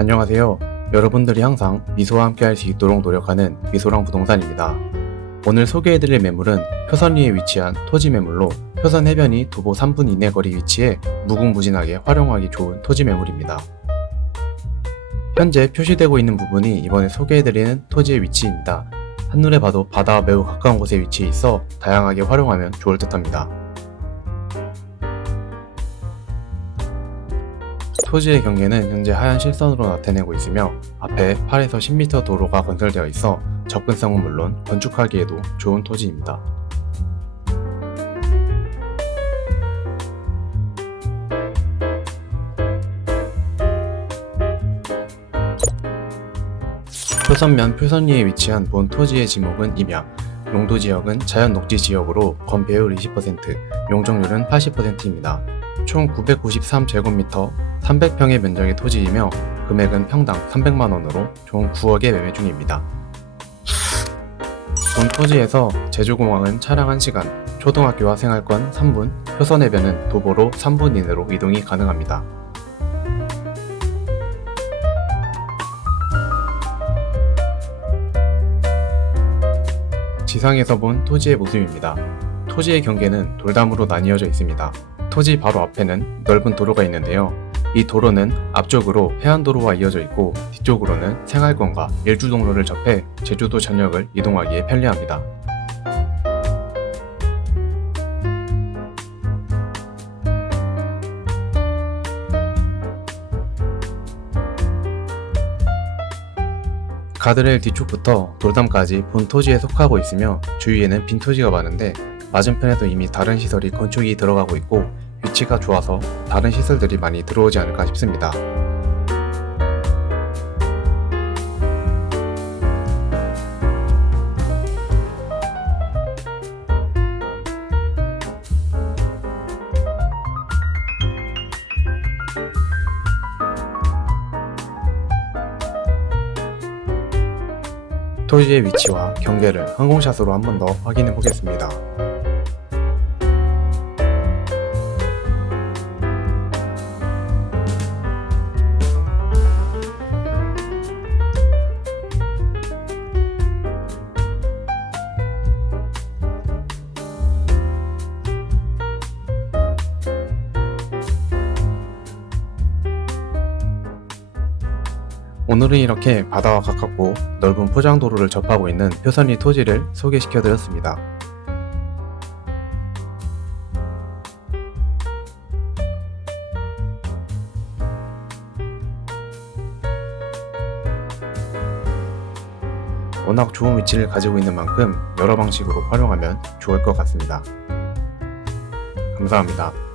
안녕하세요. 여러분들이 항상 미소와 함께 할 수 있도록 노력하는 미소랑 부동산입니다. 오늘 소개해드릴 매물은 표선리에 위치한 토지 매물로 표선 해변이 도보 3분 이내 거리 위치에 무궁무진하게 활용하기 좋은 토지 매물입니다. 현재 표시되고 있는 부분이 이번에 소개해드리는 토지의 위치입니다. 한눈에 봐도 바다와 매우 가까운 곳에 위치해 있어 다양하게 활용하면 좋을 듯 합니다. 토지의 경계는 현재 하얀 실선으로 나타내고 있으며 앞에 8에서 10m 도로가 건설되어 있어 접근성은 물론 건축하기에도 좋은 토지입니다. 표선면 표선리에 위치한 본 토지의 지목은 임야, 용도 지역은 자연 녹지 지역으로 건배율 20%, 용적률은 80%입니다. 총 993제곱미터 300평의 면적의 토지이며 금액은 평당 300만 원으로 총 9억에 매매 중입니다. 본 토지에서 제주공항은 차량 1시간, 초등학교와 생활권 3분, 표선해변은 도보로 3분 이내로 이동이 가능합니다. 지상에서 본 토지의 모습입니다. 토지의 경계는 돌담으로 나뉘어져 있습니다. 토지 바로 앞에는 넓은 도로가 있는데요. 이 도로는 앞쪽으로 해안도로와 이어져 있고 뒤쪽으로는 생활권과 일주동로를 접해 제주도 전역을 이동하기에 편리합니다. 가드레일 뒤쪽부터 돌담까지 본 토지에 속하고 있으며 주위에는 빈 토지가 많은데 맞은편에도 이미 다른 시설이 건축이 들어가고 있고 위치가 좋아서 다른 시설들이 많이 들어오지 않을까 싶습니다. 토지의 위치와 경계를 항공샷으로 한 번 더 확인해 보겠습니다. 오늘은 이렇게 바다와 가깝고 넓은 포장도로를 접하고 있는 표선리 토지를 소개시켜 드렸습니다. 워낙 좋은 위치를 가지고 있는 만큼 여러 방식으로 활용하면 좋을 것 같습니다. 감사합니다.